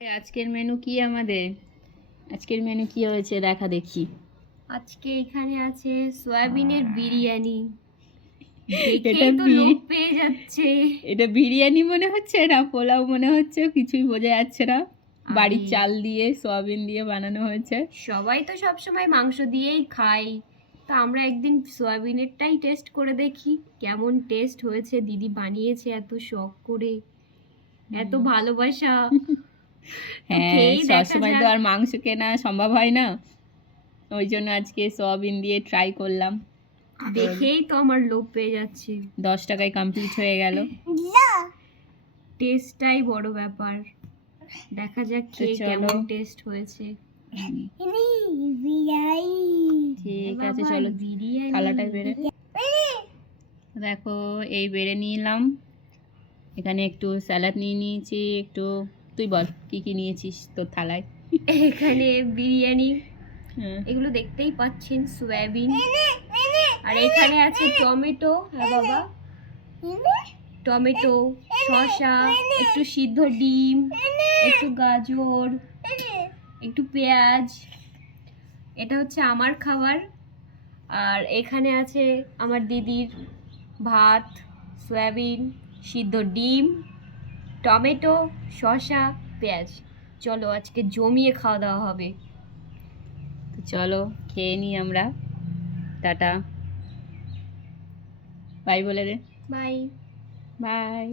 আজকের মেনু কি আমাদের? আজকের মেনু কি হয়েছে দেখা দেখি। আজকে এখানে আছে সয়াবিনের বিরিয়ানি। এটা দেখেই তো বি লোভ পেয়ে যাচ্ছে। এটা বিরিয়ানি মনে হচ্ছে না পোলাও মনে হচ্ছে, কিছুই বোঝা যাচ্ছে না। বাড়ির আরে চাল দিয়ে সয়াবিন দিয়ে বানানো হয়েছে। সবাই তো সবসময় মাংস দিয়েই খায়, তা আমরা একদিন সয়াবিনেরটাই টেস্ট করে দেখি কেমন টেস্ট হয়েছে। দিদি বানিয়েছে এত শখ করে, এত ভালোবাসা, তো হ্যাঁ, খেয়েই দেখা সবসময় তো যাক। আর মাংস কেনা সম্ভব হয় না, ওই জন্য আজকে সয়াবিন দিয়ে ট্রাই করলাম। তো দেখেই তো আমার লোভ পেয়ে যাচ্ছে। 10 টাকায় কমপ্লিট হয়ে গেল। টেস্টটাই বড় ব্যাপার। দেখা যাক তো খেয়ে চলো, কেমন টেস্ট হয়েছে। ঠিক আছে, বাবা চলো বিরিয়ানি। থালাটায় বেড়ে দেখো। এই বেড়ে নিলাম, এখানে একটু স্যালাড নিয়ে নিয়েছি একটু। তুই বল কি কি নিয়েছিস তোর থালায়? এখানে বিরিয়ানি, হ্যাঁ, এগুলো দেখতেই পাচ্ছেন, সয়াবিন, আর এখানে আছে টমেটো। হ্যাঁ বাবা, টমেটো, শসা, একটু সিদ্ধ ডিম, একটু গাজর, একটু পেঁয়াজ। এটা হচ্ছে আমার খাবার। আর এখানে আছে আমার দিদির ভাত, সয়াবিন, সিদ্ধ ডিম, টমেটো, শসা, পেঁয়াজ। চলো আজকে জমিয়ে খাওয়া দাওয়া হবে। তো চলো খেয়ে নিই আমরা। টাটা, বাই বলে দে। বাই। বাই।